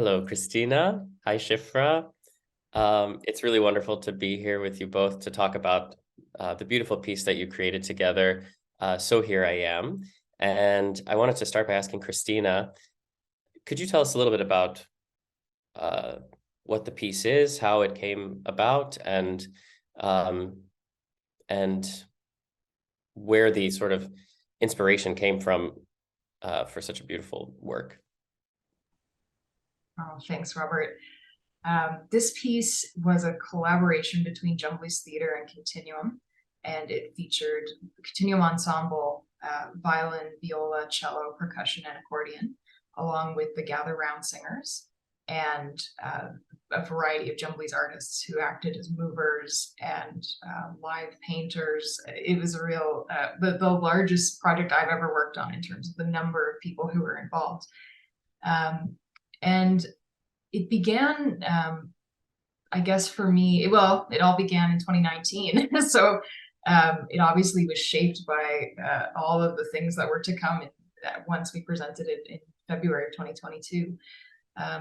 Hello, Christina. Hi, Shifra. It's really wonderful to be here with you both to talk about the beautiful piece that you created together. So here I am. And I wanted to start by asking Christina, could you tell us a little bit about uh, what the piece is, how it came about, um, and where the sort of inspiration came from for such a beautiful work? Oh, thanks, Robert. This piece was a collaboration between Jumblies Theatre and Continuum, and it featured the Continuum Ensemble, violin, viola, cello, percussion, and accordion, along with the Gather Round singers, and a variety of Jumblies artists who acted as movers and live painters. It was a real, the largest project I've ever worked on in terms of the number of people who were involved. And it began, I guess for me, well, it all began in 2019. So it obviously was shaped by all of the things that were to come once we presented it in February of 2022.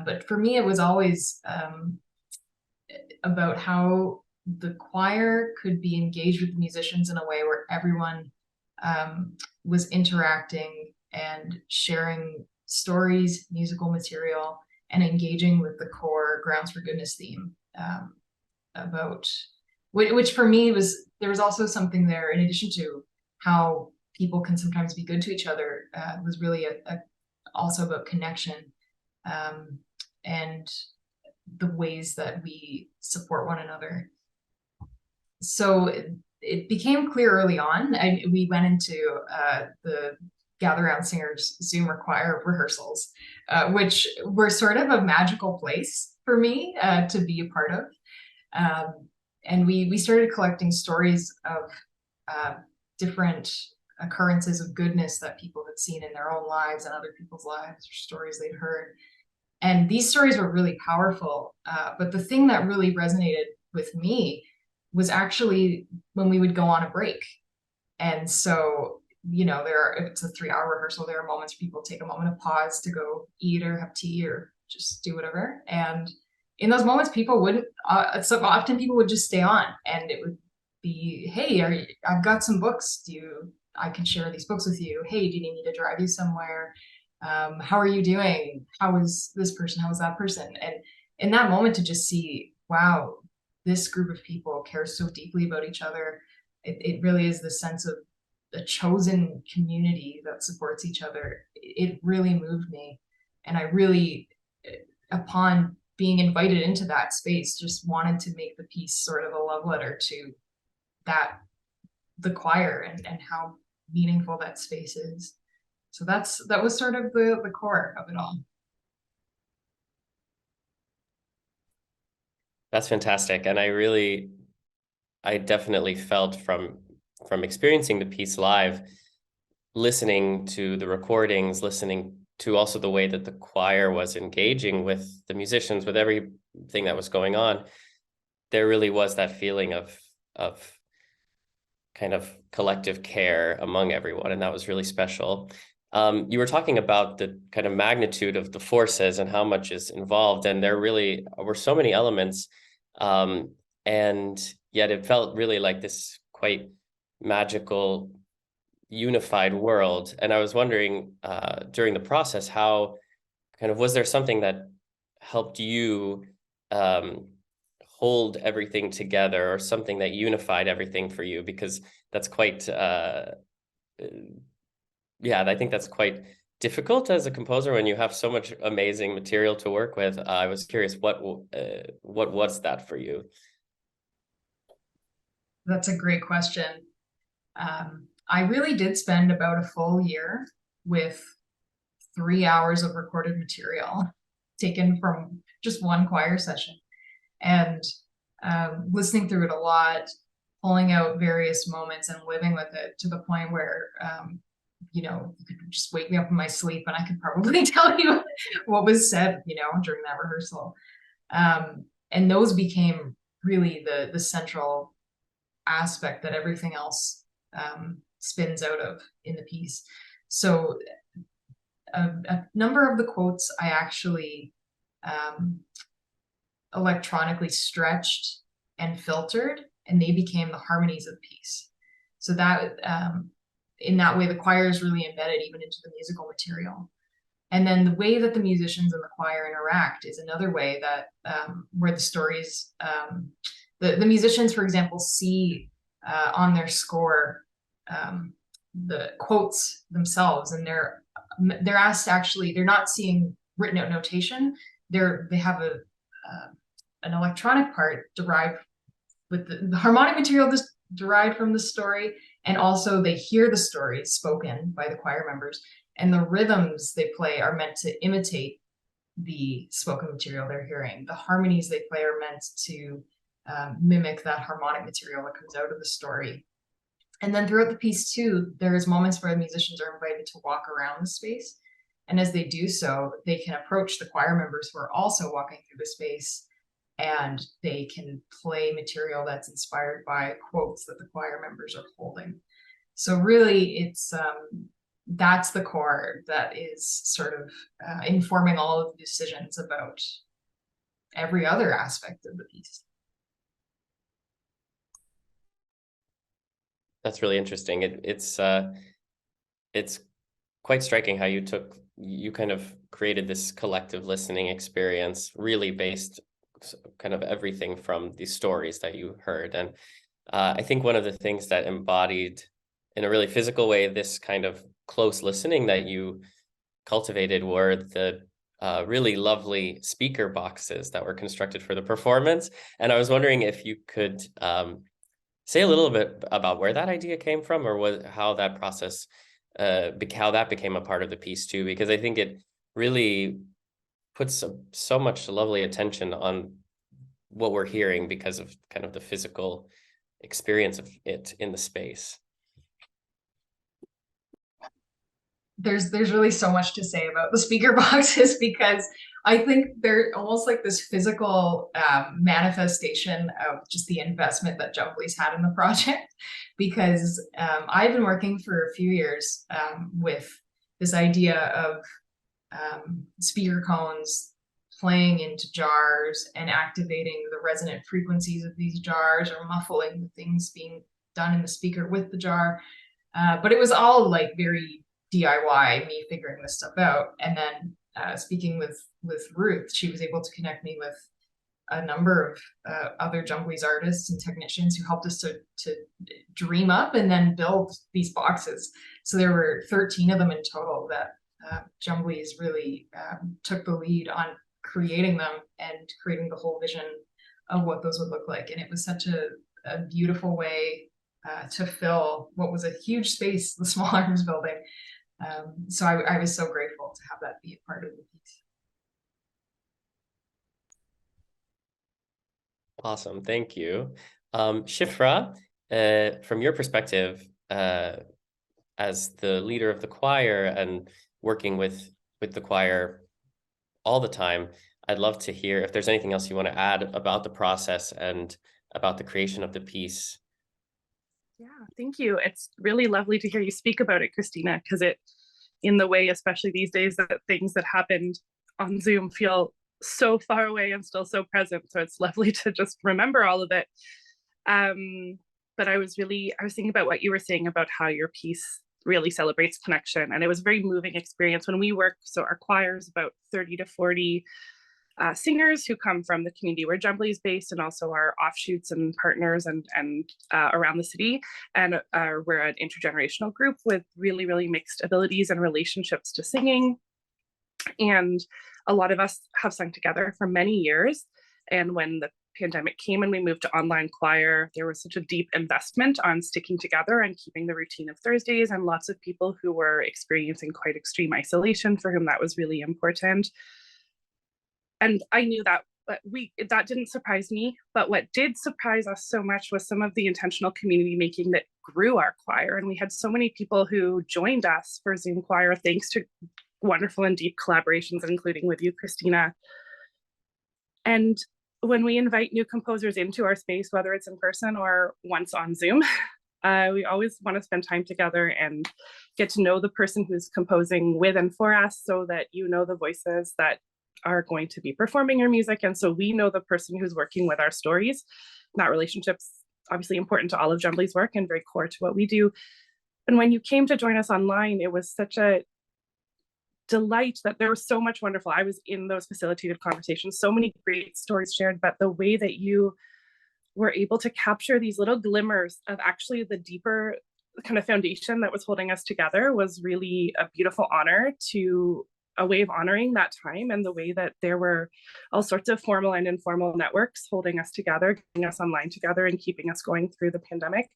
But for me, it was always about how the choir could be engaged with the musicians in a way where everyone was interacting and sharing stories, musical material, and engaging with the core Grounds for Goodness theme, about which for me there was also something there in addition to how people can sometimes be good to each other, was really also about connection, and the ways that we support one another. So it became clear early on. We went into the Gather Round Singers Zoom rehearsals, which were sort of a magical place for me to be a part of. And we started collecting stories of different occurrences of goodness that people had seen in their own lives and other people's lives, or stories they'd heard. And these stories were really powerful. But the thing that really resonated with me was actually when we would go on a break. And so, if it's a 3-hour rehearsal, there are moments people take a moment of pause to go eat or have tea or just do whatever. And in those moments, people wouldn't, so often people would just stay on, and it would be, hey, I've got some books. I can share these books with you. Hey, do you need me to drive you somewhere? How are you doing? How is this person? How is that person? And in that moment to just see, wow, this group of people cares so deeply about each other. It really is the sense of a chosen community that supports each other. It really moved me. And I really, upon being invited into that space, just wanted to make the piece sort of a love letter to the choir and how meaningful that space is. So that was sort of the core of it all. That's fantastic. And I definitely felt from experiencing the piece live, listening to the recordings, listening to also the way that the choir was engaging with the musicians, with everything that was going on, there really was that feeling of kind of collective care among everyone, and that was really special. You were talking about the kind of magnitude of the forces and how much is involved, and there really were so many elements, and yet it felt really like this quite magical, unified world. And I was wondering during the process, how was there something that helped you hold everything together, or something that unified everything for you? Because that's quite I think that's quite difficult as a composer when you have so much amazing material to work with. I was curious, what was that for you? That's a great question. I really did spend about a full year with 3 hours of recorded material taken from just one choir session, and listening through it a lot, pulling out various moments and living with it to the point where you could just wake me up in my sleep and I could probably tell you what was said, during that rehearsal. And those became really the central aspect that everything else spins out of in the piece. So a number of the quotes I actually electronically stretched and filtered, and they became the harmonies of the piece. So that in that way, the choir is really embedded even into the musical material. And then the way that the musicians and the choir interact is another way that where the stories, the musicians, for example, see on their score the quotes themselves, and they're asked to actually, they're not seeing written out notation. They have an electronic part derived with the harmonic material just derived from the story, and also they hear the stories spoken by the choir members, and the rhythms they play are meant to imitate the spoken material they're hearing. The harmonies they play are meant to mimic that harmonic material that comes out of the story. And then throughout the piece too, there's moments where the musicians are invited to walk around the space. And as they do so, they can approach the choir members who are also walking through the space, and they can play material that's inspired by quotes that the choir members are holding. So really, it's that's the core that is sort of informing all of the decisions about every other aspect of the piece. That's really interesting. It's quite striking how you kind of created this collective listening experience, really based kind of everything from these stories that you heard. And I think one of the things that embodied in a really physical way this kind of close listening that you cultivated were the really lovely speaker boxes that were constructed for the performance. And I was wondering if you could say a little bit about where that idea came from, or how that process, how that became a part of the piece too, because I think it really puts so much lovely attention on what we're hearing because of kind of the physical experience of it in the space. There's really so much to say about the speaker boxes, because I think they're almost like this physical manifestation of just the investment that Jumblies had in the project. Because I've been working for a few years with this idea of speaker cones playing into jars and activating the resonant frequencies of these jars, or muffling the things being done in the speaker with the jar. But it was all like very DIY, me figuring this stuff out. And then speaking with Ruth, she was able to connect me with a number of other Jumblies artists and technicians who helped us to dream up and then build these boxes. So there were 13 of them in total that Jumblies really took the lead on creating them and creating the whole vision of what those would look like. And it was such a beautiful way to fill what was a huge space the Small Arms building. So I was so grateful to have that be a part of the piece. Awesome, thank you. Shifra, from your perspective, as the leader of the choir and working with the choir all the time, I'd love to hear if there's anything else you want to add about the process and about the creation of the piece. Yeah, thank you. It's really lovely to hear you speak about it, Christina, because it, in the way, especially these days, that things that happened on Zoom feel so far away and still so present. So it's lovely to just remember all of it. But I was thinking about what you were saying about how your piece really celebrates connection. And it was a very moving experience when we work. So our choir is about 30 to 40 singers who come from the community where Jumbly is based, and also our offshoots and partners and around the city. And we're an intergenerational group with really, really mixed abilities and relationships to singing. And a lot of us have sung together for many years. And when the pandemic came and we moved to online choir, there was such a deep investment on sticking together and keeping the routine of Thursdays, and lots of people who were experiencing quite extreme isolation for whom that was really important. And I knew that, but that didn't surprise me. But what did surprise us so much was some of the intentional community making that grew our choir. And we had so many people who joined us for Zoom choir, thanks to wonderful and deep collaborations, including with you, Christina. And when we invite new composers into our space, whether it's in person or once on Zoom, we always want to spend time together and get to know the person who's composing with and for us, so that you know the voices that are going to be performing our music. And so we know the person who's working with our stories. That relationship's obviously important to all of Jumbly's work and very core to what we do. And when you came to join us online, it was such a delight that there was so much wonderful. I was in those facilitated conversations, so many great stories shared, but the way that you were able to capture these little glimmers of actually the deeper kind of foundation that was holding us together was really a beautiful honor, to a way of honoring that time, and the way that there were all sorts of formal and informal networks holding us together, getting us online together and keeping us going through the pandemic.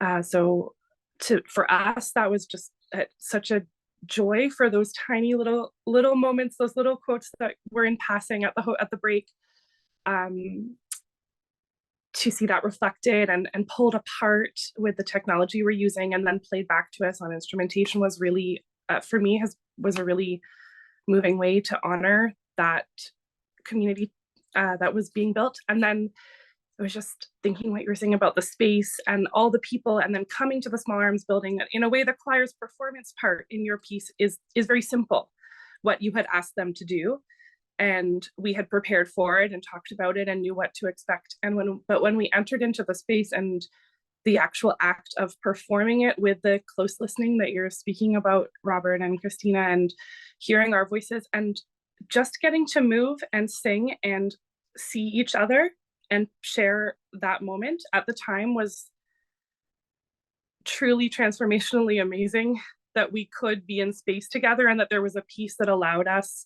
For us, that was just such a joy, for those tiny little moments, those little quotes that were in passing at the break, to see that reflected and pulled apart with the technology we're using and then played back to us on instrumentation was really, for me, was a really moving way to honor that community that was being built. And then I was just thinking what you were saying about the space and all the people, and then coming to the Small Arms building. In a way, the choir's performance part in your piece is very simple, what you had asked them to do. And we had prepared for it and talked about it and knew what to expect. But when we entered into the space and the actual act of performing it with the close listening that you're speaking about, Robert and Christina, and hearing our voices and just getting to move and sing and see each other and share that moment at the time was truly transformationally amazing, that we could be in space together and that there was a piece that allowed us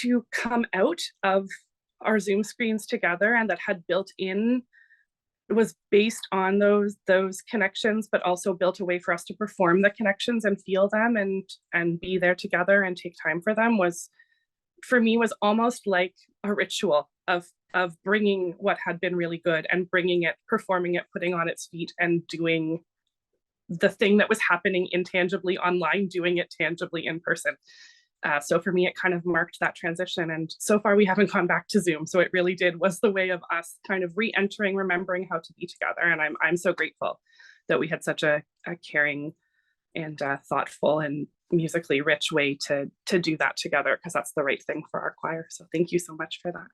to come out of our Zoom screens together, and that had built in, was based on those connections, but also built a way for us to perform the connections and feel them and be there together and take time for them, was, for me, was almost like a ritual of bringing what had been really good and bringing it, performing it, putting on its feet, and doing the thing that was happening intangibly online, doing it tangibly in person. So for me, it kind of marked that transition. And so far we haven't gone back to Zoom. So it really was the way of us kind of re-entering, remembering how to be together. And I'm so grateful that we had such a caring and thoughtful and musically rich way to do that together, because that's the right thing for our choir. So thank you so much for that.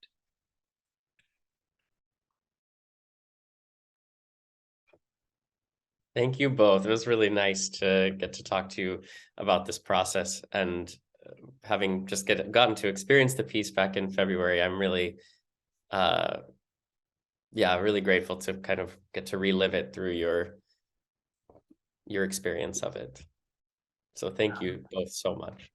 Thank you both. It was really nice to get to talk to you about this process, and having just gotten to experience the piece back in February, I'm really, really grateful to kind of get to relive it through your experience of it. So thank you both so much.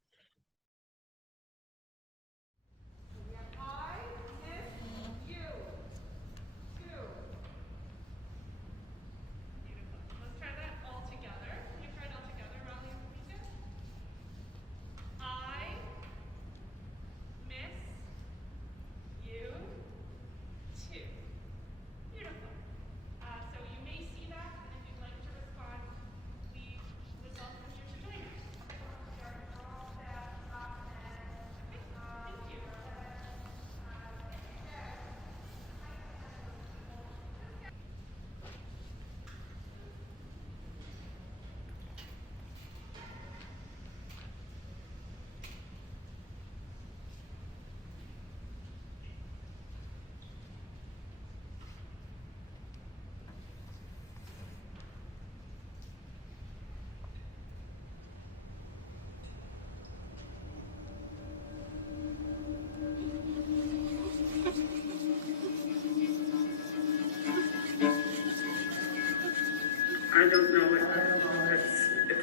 I don't know, it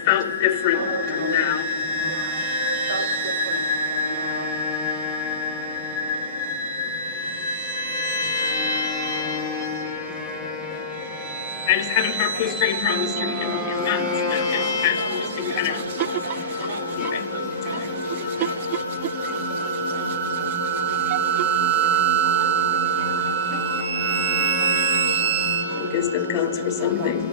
felt different now. I just haven't talked to a stranger on the street in months, but I've just been kind of I guess that counts for something.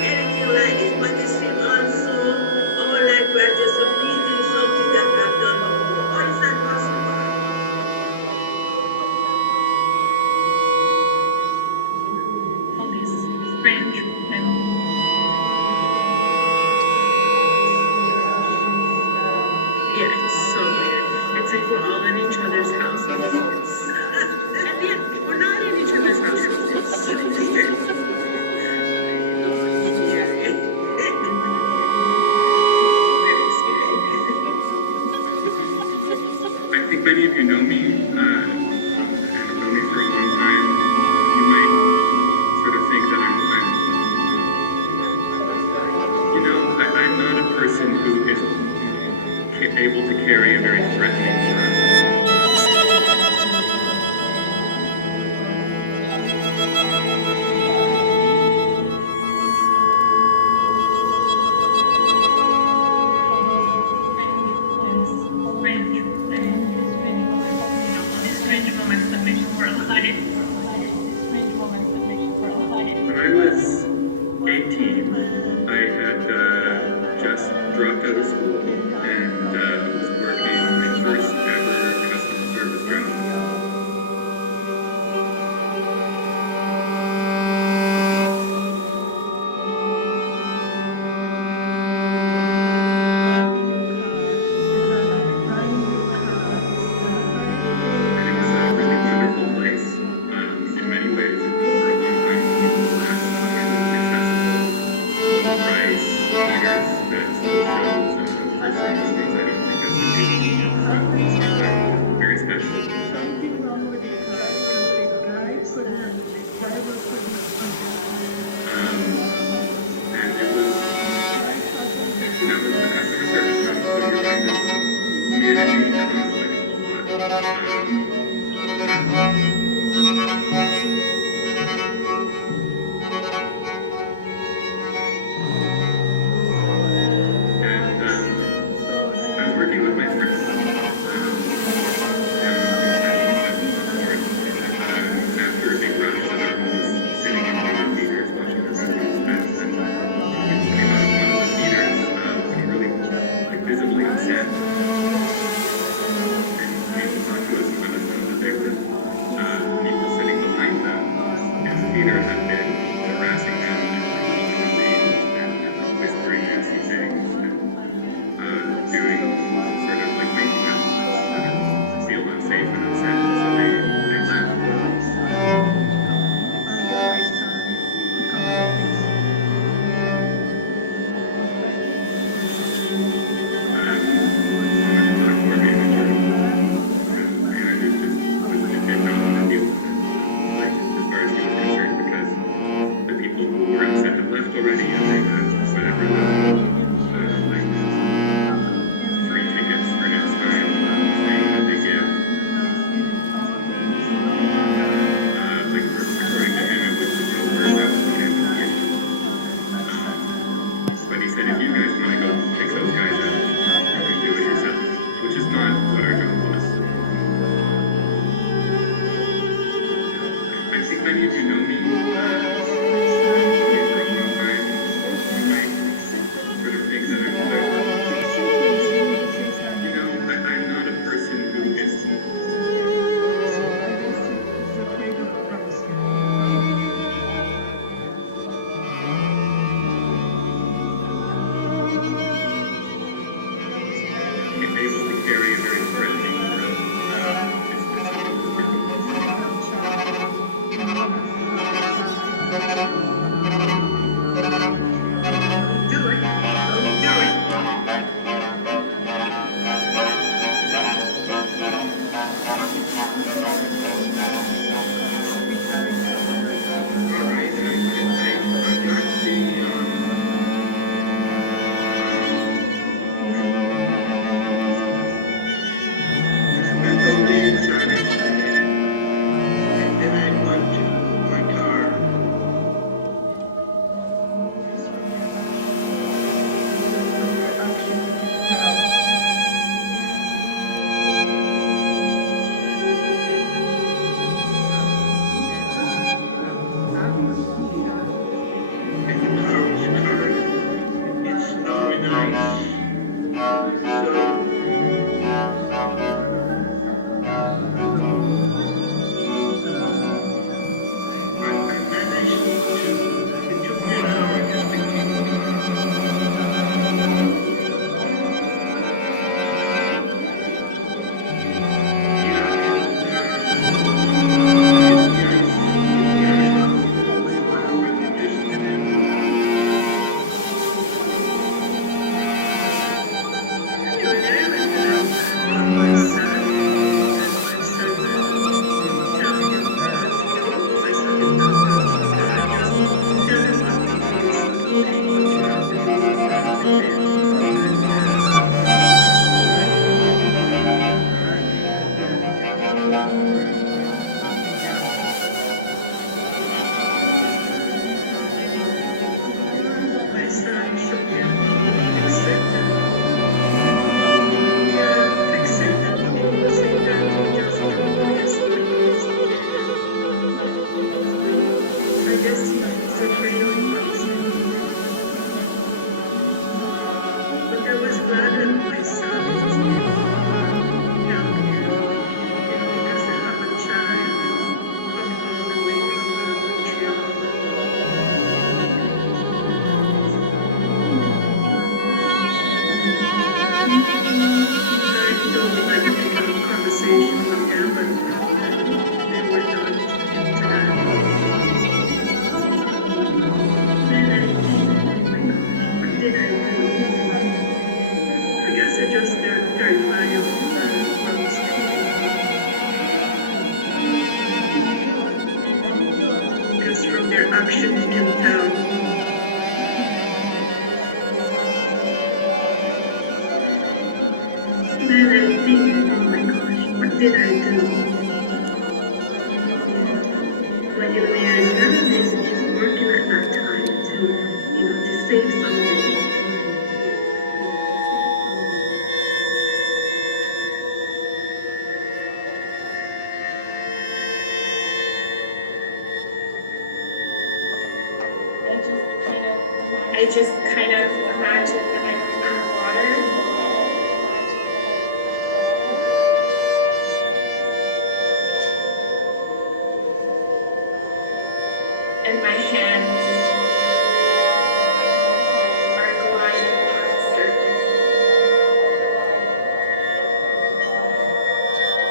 Anything like this, but it seems also our life we are just repeating something that we have done before. Or is that possible? All these strange And yet, we're not in each other's houses. It's so weird. Very scary. I think many of you know me, and have known me for a long time. You might sort of think that I'm not a person who is able to carry a very threatening front. Strange moments that make you feel alive. When I was 18, I had just dropped out of school and was working my first ever customer service job. And it was a really wonderful place. In many ways, for a long time, people were accessible. Rice, singers, festival shows, first things I don't think I should do. Very special. And it was, it was a customer service job, so you're kind of managing conflicts a lot. And I was working with my friends after a big rush at our homes, sitting in movie theaters watching the movies, and came out of one of the theaters looking really visibly upset. And came to talk to us and let us know that there were people sitting behind them, and the theater had been harassing them and calling them names and whispering nasty things and doing sort of like making them feel unsafe and upset. So they left. But he said, if you guys want to go kick those guys out, you can do it yourself, which is not what our job was. I think many of you know me. For a long time, you might sort of think that I'm not a person who is able to carry a very threatening save something. I just kind of imagine that I'm underwater. And my hands are gliding on the surface.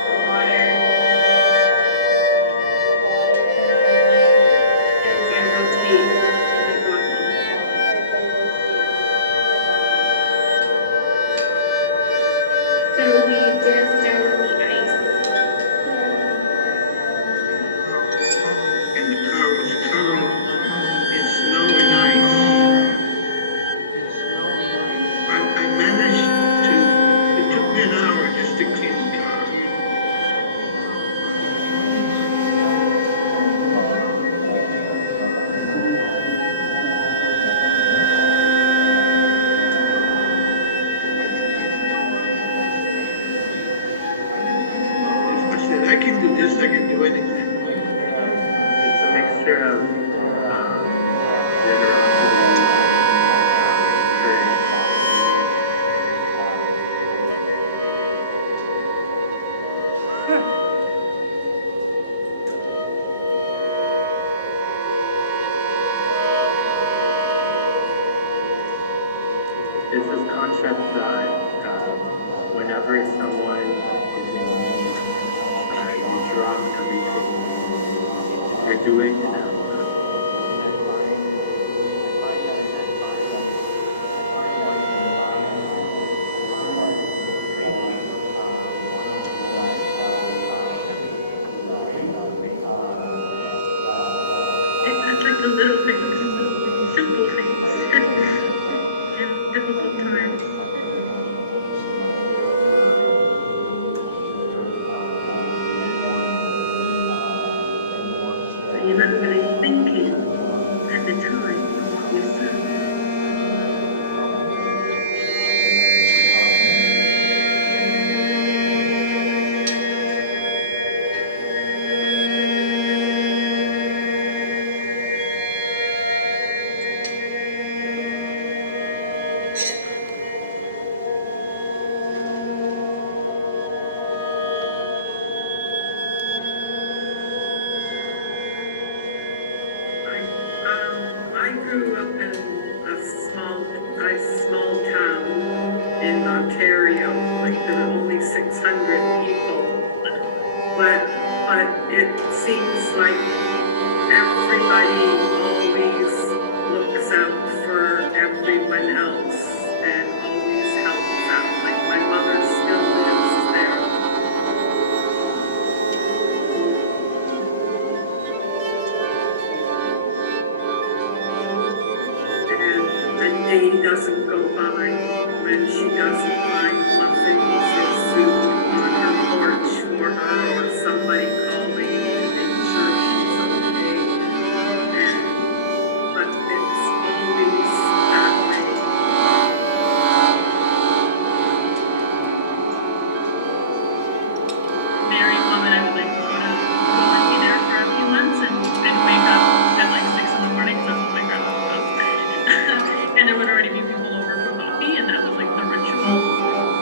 The water as I rotate my body. So we danced out on the ice. And the car was covered in snow and ice. I managed to, it took me an hour just to clean the car. I said, I can do this, I can do anything. It's a mixture of generosity, courage. This is concept that whenever someone is in need, you drop everything you're doing and help them. It's like the little things, simple things in difficult times. So you're not really thinking at the time of what you said. I grew up in a small town in Ontario. Like there were only 600 people, but it seems like everybody always looks out for everyone else and always helps out. Like my mother still lives there. And a day doesn't go by when she doesn't find muffins or soup on her porch for her or somebody calling to make sure she's okay. But it's always that way. Very common. I would like go and be there for a few months and wake up at like 6 in the morning because that's when my grandma woke up. And there would already be people over for coffee, and that was like the ritual.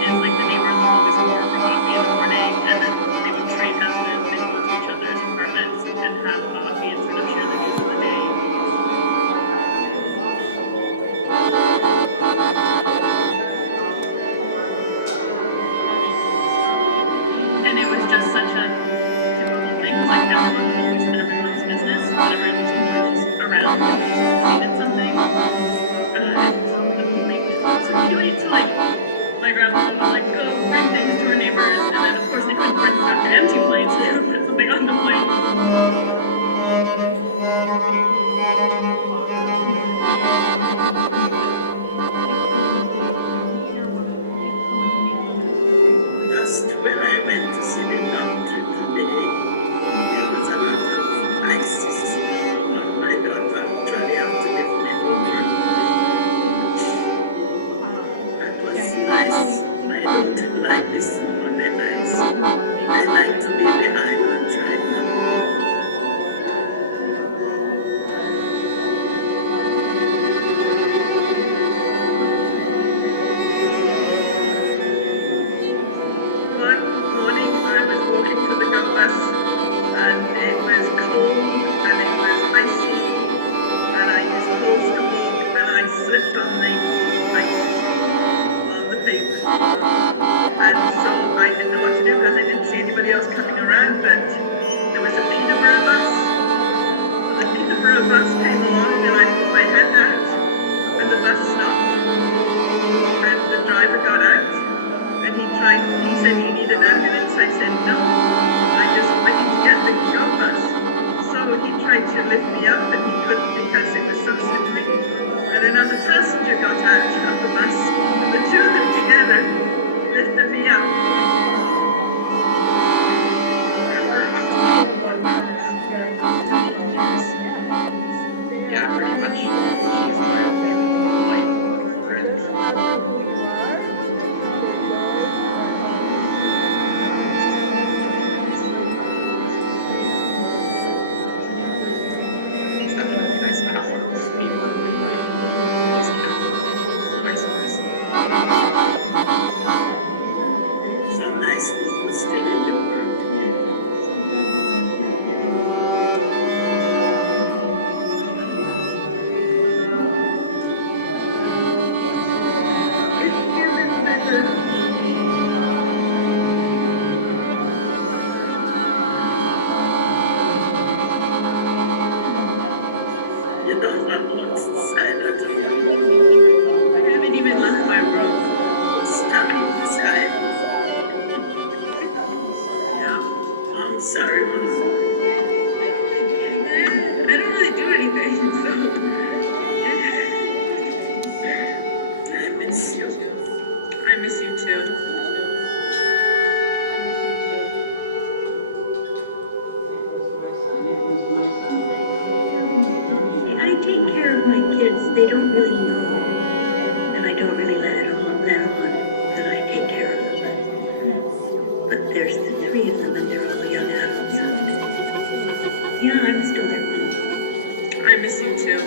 Is like the neighbors would always come over for coffee in the morning, and then they would trade houses, they would go to each other's apartments and have coffee and sort of share the news of the day. And it was just such a typical thing. It was like everyone was always in everyone's business, but everyone was always just around and they just needed something. And so you need to like, my grandma would like go bring things to her neighbors, and then of course they couldn't bring back an empty plate, so they would put something on the plate. Just when I went to see the doctor today, there was a lot of icy snow on my daughter actually have to lift me over. bus came along and I put my hand out and the bus stopped and the driver got out and he said, "You need an ambulance?" I said, "No, I need to get the go bus." So he tried to lift me up and he couldn't because it was so slippery. And another passenger got out of the bus and the two of them together lifted me up. Yeah, pretty much. She's my it's definitely nice to have one of those people who is vice versa. Some nice people still in the world. You don't want what's inside of you. I haven't even left my room. Stuck inside. Yeah, I'm sorry, Mom. I don't really do anything, so I miss you. I miss you too. I take care of my kids. They don't really know, and I don't really let it all on them that I take care of them. But there's the three of them, and they're all young adults. Yeah, I'm still their mom. I miss you too.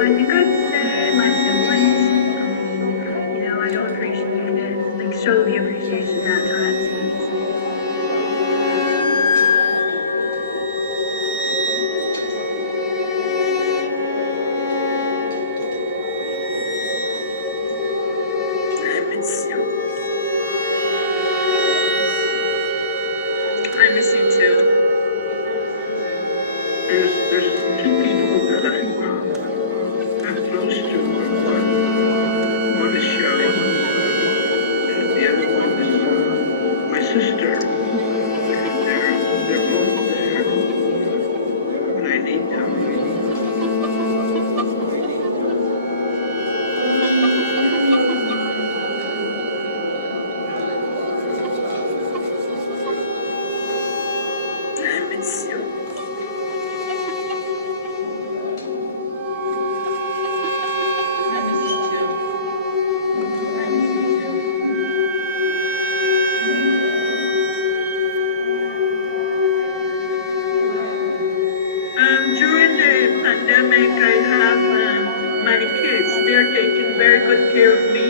I think I'd say my siblings. I don't appreciate it. Like, show the appreciation at times. I miss you. I miss you too. There's two people that I'm close to. One is Shelley, and the other one is my sister. They're both there when I need them. I miss you. During the pandemic, I have my kids. They're taking very good care of me.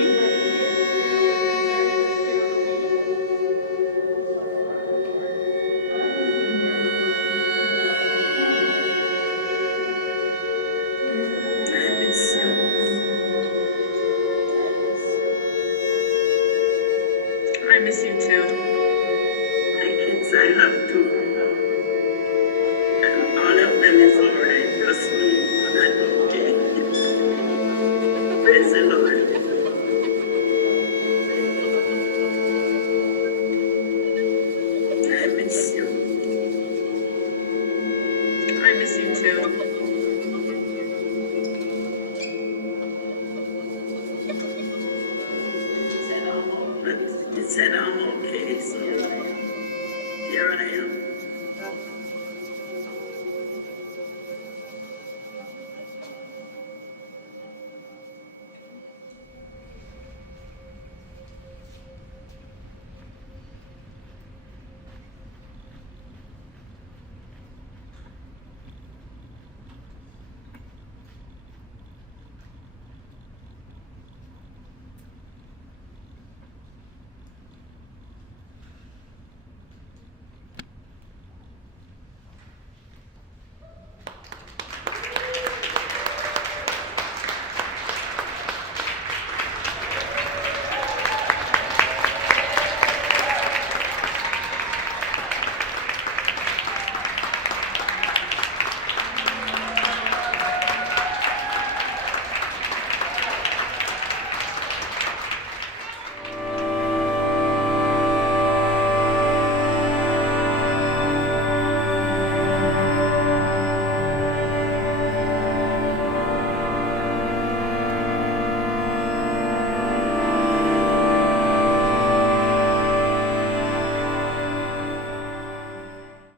I miss you. I miss you too. My kids, I have two. And all of them is alright, just me. I'm okay. Praise the Lord. I miss you. I miss you too. But he said I'm okay, so here I am.